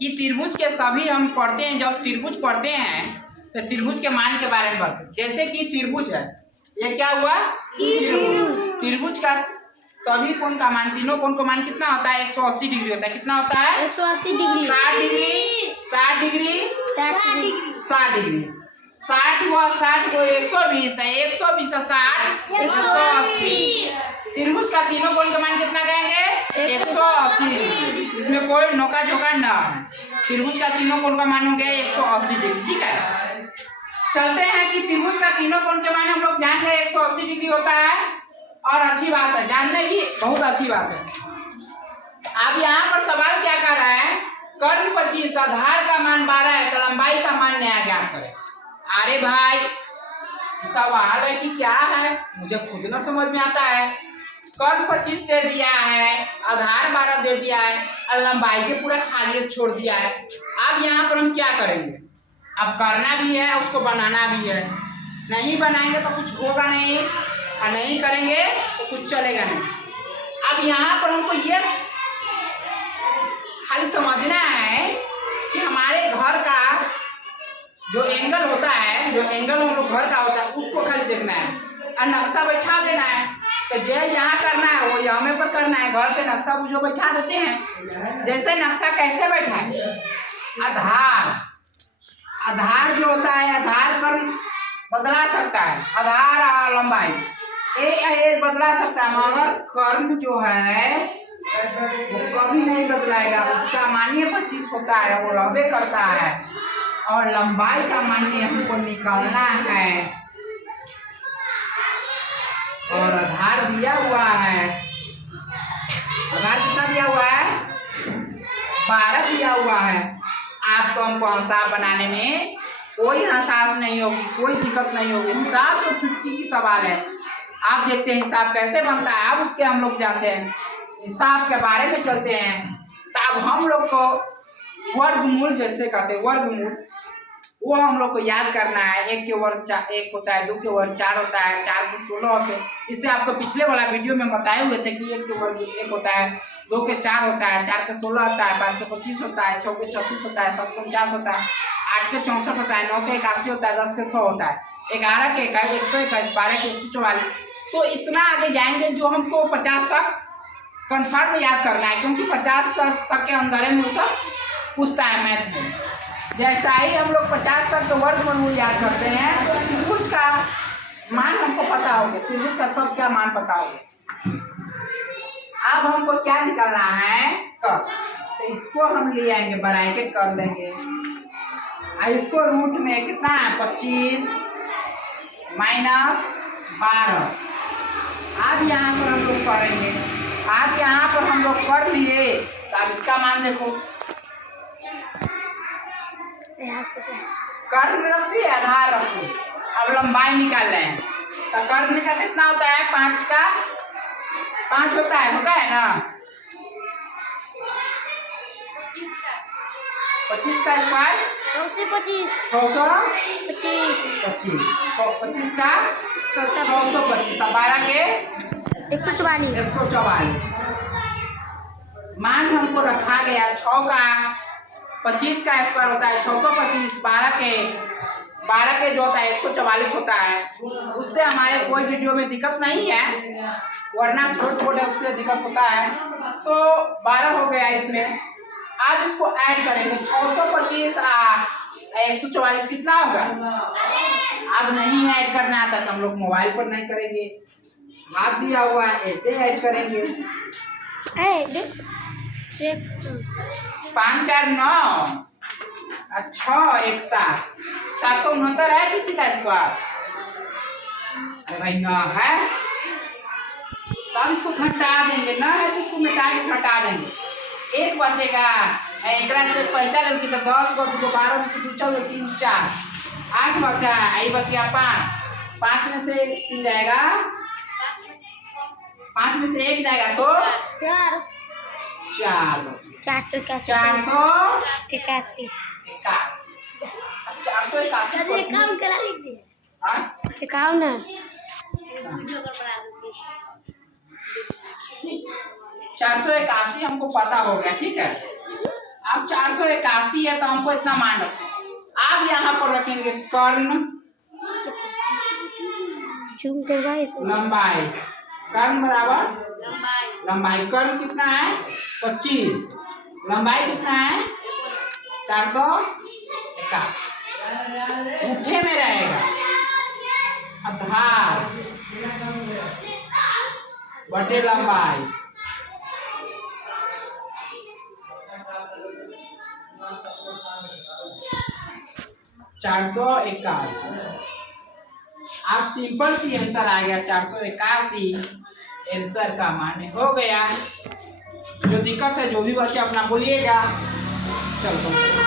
कि त्रिभुज के सभी हम पढ़ते हैं, जब त्रिभुज पढ़ते हैं तो त्रिभुज के मान के बारे में पढ़ते हैं। जैसे कि त्रिभुज है, ये क्या हुआ? त्रिभुज। त्रिभुज का सभी कोण का मान, तीनों कोण का मान कितना होता है? 180 डिग्री होता है। कितना होता है? 180 degree. 60 degree, 60 degree, 60 degree, 60 degree. 60 हुआ, 60 को 120 है, 120 से 60 180। त्रिभुज का तीनों कोण का मान कितना कहेंगे? 180। इसमें कोई नौका झोंका न है। त्रिभुज का तीनों कोण का मान हो गया 180 डिग्री। ठीक है, चलते हैं कि त्रिभुज का तीनों कोण के मान हम लोग जान गए 180 डिग्री होता है, और अच्छी बात है, जानने की बहुत अच्छी बात है। अब यहाँ पर सवाल क्या कर रहा है? कर्ण 25, आधार का मान 12 है, तो लंबाई का मान नया ज्ञात करें। अरे भाई, सवाल है कि क्या है, मुझे खुद ना समझ में आता है। कर्ण 25 दे दिया है, आधार 12 दे दिया है, और लंबाई के पूरा खाली छोड़ दिया है। अब यहाँ पर हम क्या करेंगे? अब करना भी है, उसको बनाना भी है। नहीं बनाएंगे तो कुछ होगा नहीं, और नहीं करेंगे तो कुछ चलेगा नहीं। अब यहाँ पर हमको ये खाली समझना है कि हमारे घर का जो एंगल होता है, जो एंगल हम लोग घर का होता है, उसको खाली देखना है और नक्शा बैठा देना है। तो जो यहाँ करना है वो यहाँ पर करना है। घर पे नक्शा जो बैठा देते हैं, जैसे नक्शा कैसे बैठा है? आधार, आधार जो होता है, आधार पर बदला सकता है, आधार और लंबाई ये बदला सकता है, मगर कर्ण जो है वो कभी नहीं बदलाएगा। उसका मान्य 25 होता है, वो रहबे करता है, और लंबाई का मान्य हमको निकालना है। और आधार दिया हुआ है, आधार कितना दिया हुआ है? 12 दिया हुआ है। आप तो हमको हिसाब बनाने में कोई हसास नहीं होगी, कोई दिक्कत नहीं होगी। हिसाब तो चुटकी की सवाल है। आप देखते हैं हिसाब कैसे बनता है, अब उसके हम लोग जानते हैं, हिसाब के बारे में चलते हैं। तब हम लोग को वर्गमूल जैसे कहते हैं, वर्गमूल वो हम लोग को याद करना है। 1 के वर्ग 1 होता है, 2 के वर्ग 4 होता है, 4 के 16 होते हैं। इससे आपको पिछले वाला वीडियो में बताए हुए थे कि 1 के वर्ग 1 होता है, 2 के 4 होता है, 4 के 16 होता है, 5 के 25 होता है, 6 के 36 होता है, 7 के 49 होता है, 8 के 64 होता है, 9 के 81 होता है, 10 के 100 होता है, 11 के 121, 12 के 144। तो इतना आगे जाएंगे जो हमको 50 तक कन्फर्म याद करना है, क्योंकि 50 तक के अंदर में वो सब पूछता है मैथ में। जैसा ही हम लोग 50 तक के वर्गमूल याद करते हैं, तो त्रिभुज का मान हमको पता होगा, त्रिभुज का सब क्या मान पता होगा। अब हमको क्या निकालना है? कब? तो इसको हम ले आएंगे, ब्रैकेट कर देंगे, और इसको रूट में कितना है? 25 माइनस 12। अब यहाँ पर हम लोग करेंगे, अब यहाँ पर हम लोग कर लिए, तो अब इसका मान देखो, कर्ण रख दिए, आधार रख दिए। अब लंबाई निकाल रहे हैं, तो कर्ण का कितना होता है? 5 का 5 होता है ना? 25 का स्क्वायर 625, 625, 25 का 625, 12 के 144। मान हमको रखा गया 6 का 25 का स्क्वायर होता है 625, 12 के जो होता है 144 होता है। उससे हमारे कोई वीडियो में दिक्कत नहीं है, वरना छोटे है उसके दिक्कत होता है। तो 12 हो गया इसमें। आज इसको ऐड करेंगे, 625 और 144 कितना होगा? अब नहीं ऐड करना आता तो हम लोग मोबाइल पर नहीं करेंगे, हाथ दिया हुआ है ऐसे ऐड करेंगे। 5 4 9 6 1 7, 769 है किसी का स्क्वायर? अरे भाई न है, तो अब इसको घटा देंगे, न है तो इसको मिटा के घटा देंगे। 1 बचेगा, एक से पैसा लड़की तो 10 को 12 में से 2 चल 3 4 8 बचा, आई बच गया 5, 5 में से 3 जाएगा, 5 में से 1 जाएगा तो 4 481। 481 हमको पता हो गया। ठीक है, अब 481 481 है तो हमको इतना मान रखो। अब यहाँ पर रखेंगे कर्ण जूम करवाए लंबाई, कर्ण बराबर लंबाई लंबाई, कर्ण कितना है 25, लंबाई कितना है 481, मुठ्ठे में रहेगा। आधार बटे लंबाई, चार सौ इक्यासी। आप सिंपल सी आंसर आ गया 481 आंसर का मान हो गया। जो दिक्कत है जो भी बच्चे अपना बोलिएगा। चलो